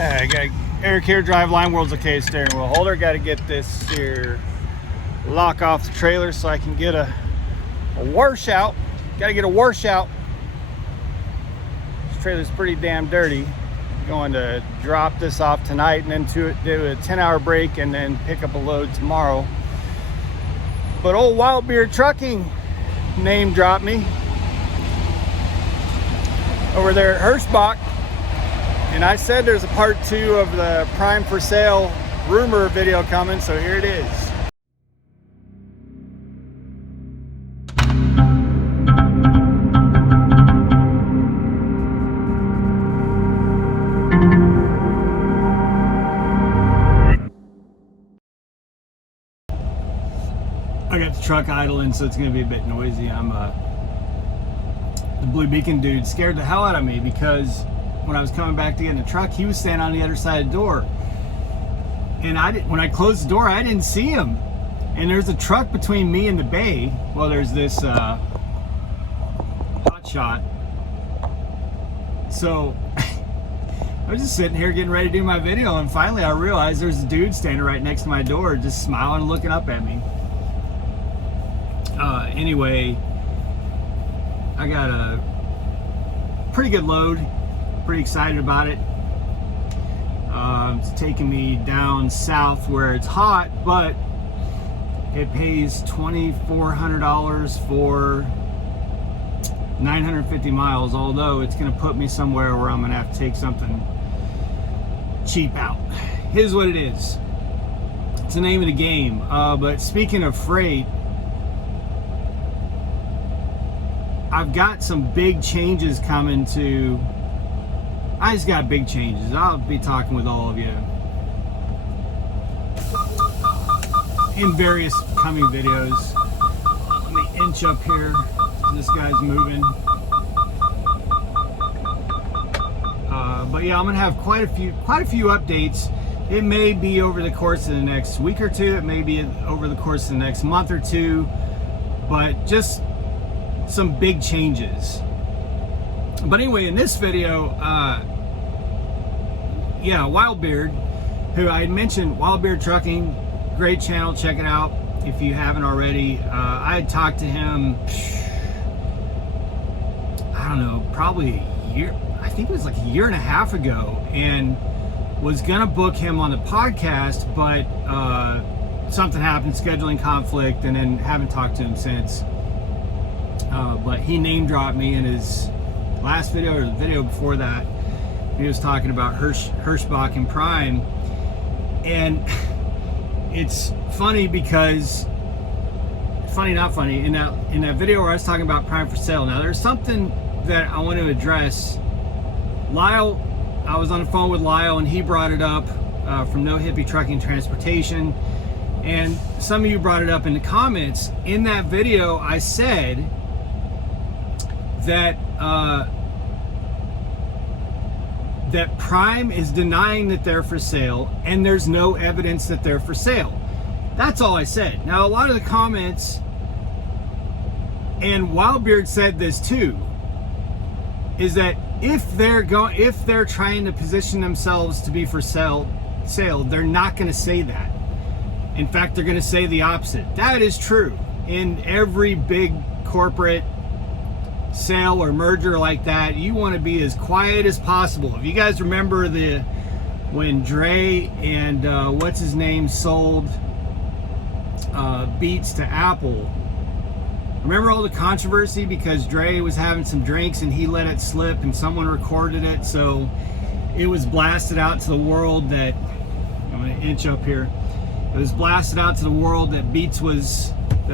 I got Eric here, drive line world's okay steering wheel holder. Got to get this here lock off the trailer so I can get a washout. Got to get a washout. This trailer's pretty damn dirty. I'm going to drop this off tonight and then do a 10-hour break and then pick up a load tomorrow. But old Wild Beard Trucking name dropped me over there at Hirschbach. And I said there's a part 2 of the Prime for Sale rumor video coming, so here it is. I got the truck idling, so it's going to be a bit noisy. The Blue Beacon dude scared the hell out of me because when I was coming back to get in the truck, he was standing on the other side of the door. And when I closed the door, I didn't see him. And there's a truck between me and the bay. Well, there's this hot shot. So I was just sitting here getting ready to do my video, and finally I realized there's a dude standing right next to my door, just smiling and looking up at me. Anyway, I got a pretty good load. Pretty excited about it. It's taking me down south where it's hot, but it pays $2,400 for 950 miles, although it's going to put me somewhere where I'm going to have to take something cheap out. Here's what it is. It's the name of the game. But speaking of freight, I've got some big changes coming to... I just got big changes. I'll be talking with all of you in various coming videos. Let me inch up here. This guy's moving. But yeah, I'm gonna have quite a few updates. It may be over the course of the next week or two. It may be over the course of the next month or two. But just some big changes. But anyway, in this video, yeah, Wild Beard, who I had mentioned, Wild Beard Trucking, great channel, check it out if you haven't already. I had talked to him, I don't know, probably a year, I think it was like a year and a half ago, and was gonna book him on the podcast, but something happened, scheduling conflict, and then haven't talked to him since. But he name dropped me in his last video, or the video before that. He was talking about Hirschbach and Prime, and it's funny because, funny not funny, in that video where I was talking about Prime for Sale. Now there's something that I want to address. Lyle, I was on the phone with Lyle and he brought it up from No Hippie Trucking Transportation, and some of you brought it up in the comments. In that video I said that that Prime is denying that they're for sale and there's no evidence that they're for sale. That's all I said. Now a lot of the comments, and Wildbeard said this too, is that if they're trying to position themselves to be for sale, they're not going to say that. In fact, they're going to say the opposite. That is true. In every big corporate sale or merger like that, you want to be as quiet as possible. If you guys remember when Dre and what's his name sold Beats to Apple, remember all the controversy because Dre was having some drinks and he let it slip and someone recorded it, so it was blasted out to the world that, I'm going to inch up here, it was blasted out to the world that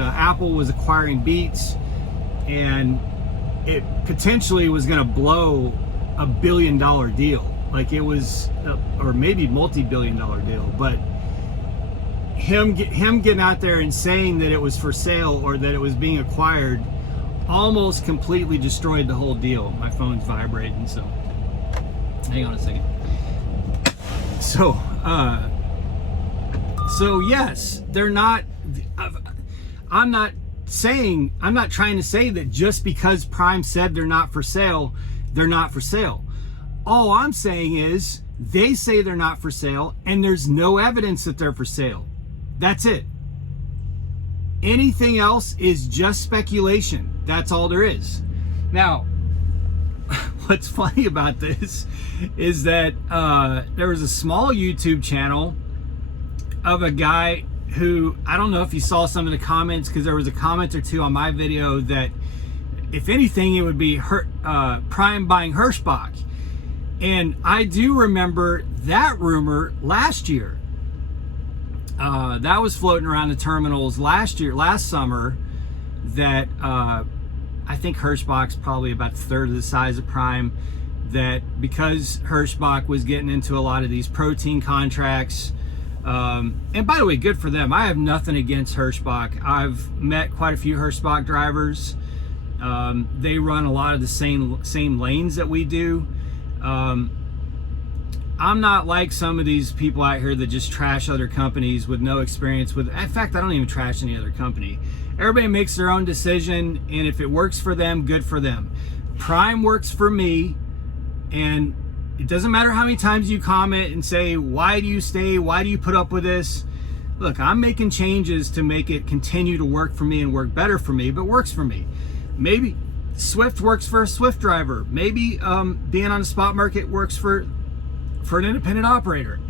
Apple was acquiring Beats, and it potentially was going to blow $1 billion deal. Like it was, or maybe multi-billion-dollar deal. But him getting out there and saying that it was for sale or that it was being acquired almost completely destroyed the whole deal. My phone's vibrating, so hang on a second. So yes, they're not. I'm not trying to say that just because Prime said they're not for sale, they're not for sale. All I'm saying is they say they're not for sale and there's no evidence that they're for sale. That's it. Anything else is just speculation. That's all there is. Now, what's funny about this is that there was a small YouTube channel of a guy who, I don't know if you saw some of the comments, because there was a comment or two on my video that if anything it would be Prime buying Hirschbach. And I do remember that rumor last year. That was floating around the terminals last summer, that I think Hirschbach's probably about a third of the size of Prime, that because Hirschbach was getting into a lot of these protein contracts, and by the way, good for them. I have nothing against Hirschbach. I've met quite a few Hirschbach drivers. They run a lot of the same lanes that we do. I'm not like some of these people out here that just trash other companies with no experience with. In fact, I don't even trash any other company. Everybody makes their own decision, and if it works for them, good for them. Prime works for me, and it doesn't matter how many times you comment and say, why do you stay? Why do you put up with this? Look, I'm making changes to make it continue to work for me and work better for me, but works for me. Maybe Swift works for a Swift driver. Maybe being on the spot market works for an independent operator.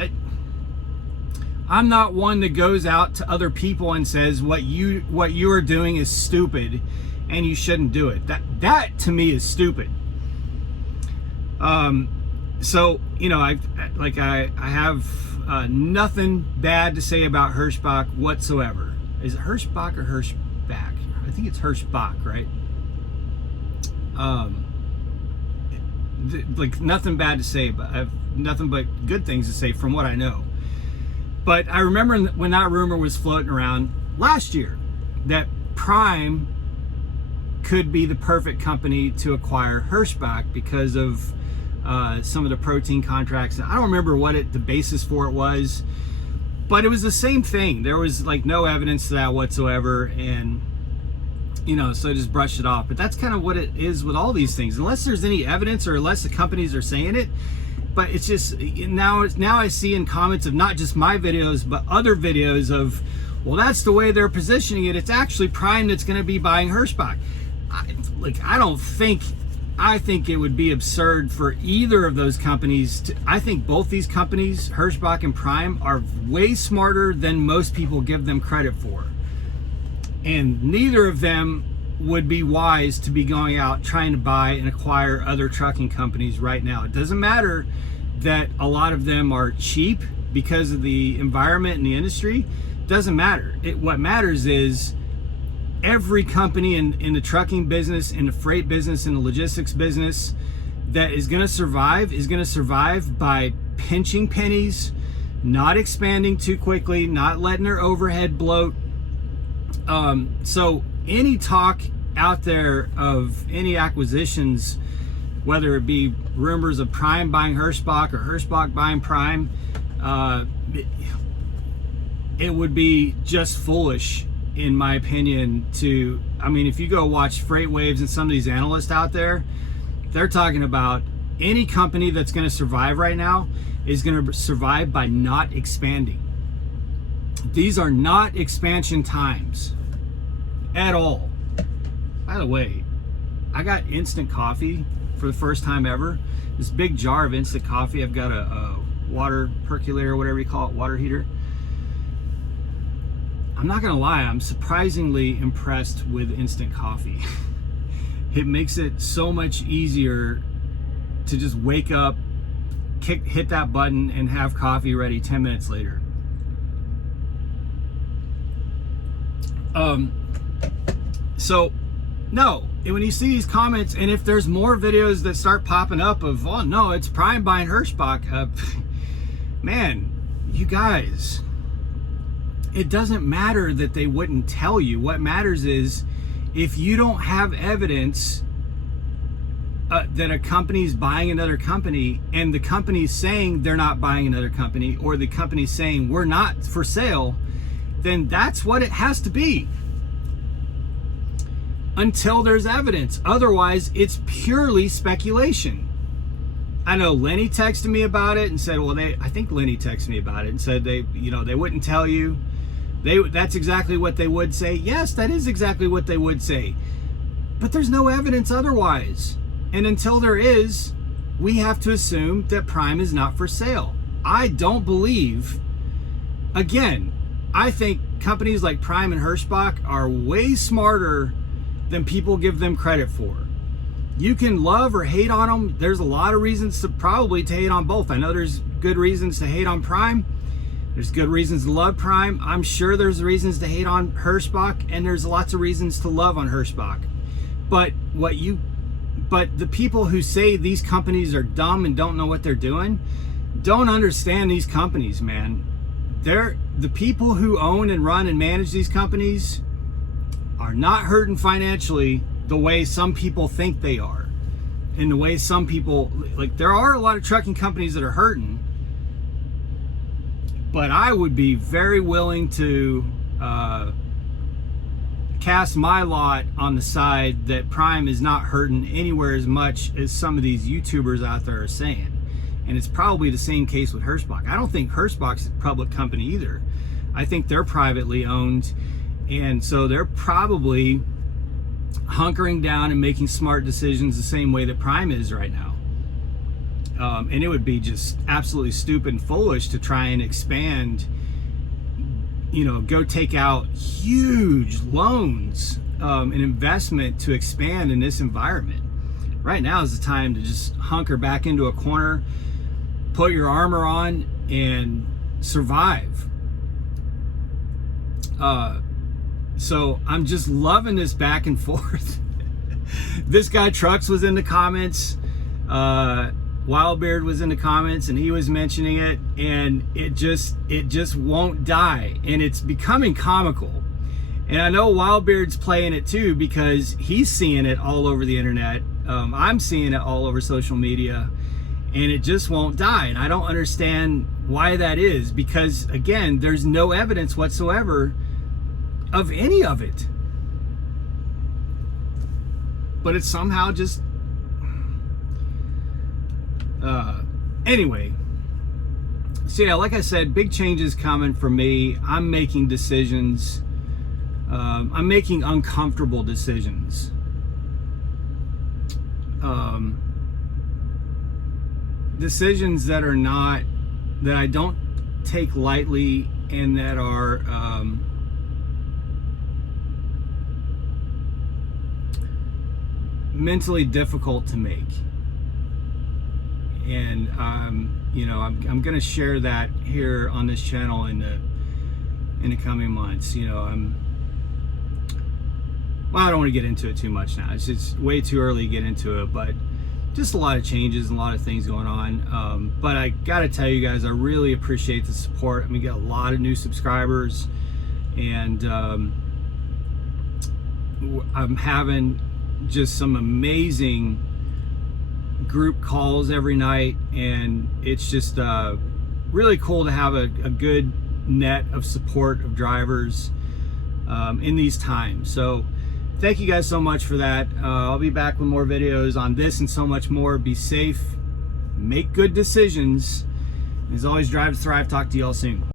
I'm not one that goes out to other people and says what you are doing is stupid and you shouldn't do it. That to me is stupid. So I have nothing bad to say about Hirschbach whatsoever. Is it Hirschbach or Hirschbach? I think it's Hirschbach, right? Nothing bad to say, but I have nothing but good things to say from what I know. But I remember when that rumor was floating around last year that Prime could be the perfect company to acquire Hirschbach because of some of the protein contracts. I don't remember what the basis for it was, but it was the same thing. There was no evidence to that whatsoever, and so I just brushed it off. But that's kind of what it is with all these things, unless there's any evidence or unless the companies are saying it. But it's just now I see in comments of not just my videos but other videos of, well, that's the way they're positioning it. It's actually Prime that's going to be buying Hirschbach. I think it would be absurd for either of those companies I think both these companies, Hirschbach and Prime, are way smarter than most people give them credit for. And neither of them would be wise to be going out trying to buy and acquire other trucking companies right now. It doesn't matter that a lot of them are cheap because of the environment and the industry. It doesn't matter. What matters is every company in the trucking business, in the freight business, in the logistics business that is going to survive by pinching pennies, not expanding too quickly, not letting their overhead bloat. So any talk out there of any acquisitions, whether it be rumors of Prime buying Hirschbach or Hirschbach buying Prime, it would be just foolish, in my opinion. If you go watch Freight Waves and some of these analysts out there, they're talking about any company that's going to survive right now is going to survive by not expanding. These are not expansion times at all. By the way, I got instant coffee for the first time ever. This big jar of instant coffee. I've got a water percolator, whatever you call it, water heater. I'm not gonna lie, I'm surprisingly impressed with instant coffee. It makes it so much easier to just wake up, hit that button, and have coffee ready 10 minutes later. So no, and when you see these comments, and if there's more videos that start popping up of, oh no, it's Prime buying Hirschbach, man, you guys, it doesn't matter that they wouldn't tell you. What matters is if you don't have evidence that a company's buying another company, and the company's saying they're not buying another company, or the company's saying we're not for sale, then that's what it has to be until there's evidence. Otherwise, it's purely speculation. I know Lenny texted me about it and said, well, I think Lenny texted me about it and said they wouldn't tell you. That's exactly what they would say. Yes, that is exactly what they would say. But there's no evidence otherwise. And until there is, we have to assume that Prime is not for sale. I don't believe, again, I think companies like Prime and Hirschbach are way smarter than people give them credit for. You can love or hate on them. There's a lot of reasons to probably hate on both. I know there's good reasons to hate on Prime. There's good reasons to love Prime. I'm sure there's reasons to hate on Hirschbach, and there's lots of reasons to love on Hirschbach. But the people who say these companies are dumb and don't know what they're doing don't understand these companies, man. The people who own and run and manage these companies are not hurting financially the way some people think they are. And the way some people, like, there are a lot of trucking companies that are hurting, but I would be very willing to cast my lot on the side that Prime is not hurting anywhere as much as some of these YouTubers out there are saying. And it's probably the same case with Hirschbach. I don't think Hirschbach's a public company either. I think they're privately owned, and so they're probably hunkering down and making smart decisions the same way that Prime is right now. And it would be just absolutely stupid and foolish to try and expand, go take out huge loans and investment to expand in this environment. Right now is the time to just hunker back into a corner, put your armor on, and survive. So I'm just loving this back and forth. This guy Trucks was in the comments. Wildbeard was in the comments, and he was mentioning it, and it just won't die, and it's becoming comical. And I know Wildbeard's playing it too, because he's seeing it all over the internet. I'm seeing it all over social media, and it just won't die. And I don't understand why that is, because again, there's no evidence whatsoever of any of it, but it's somehow just anyway. So yeah, like I said, big changes coming for me. I'm making decisions. I'm making uncomfortable decisions. Decisions that I don't take lightly, and that are mentally difficult to make. And I'm going to share that here on this channel in the coming months. I don't want to get into it too much now. It's just way too early to get into it, but just a lot of changes and a lot of things going on. But I got to tell you guys, I really appreciate the support. I mean, we got a lot of new subscribers, and I'm having just some amazing group calls every night, and it's just really cool to have a good net of support of drivers in these times. So thank you guys so much for that. I'll be back with more videos on this and so much more. Be safe, make good decisions. As always, drive to thrive. Talk to y'all soon.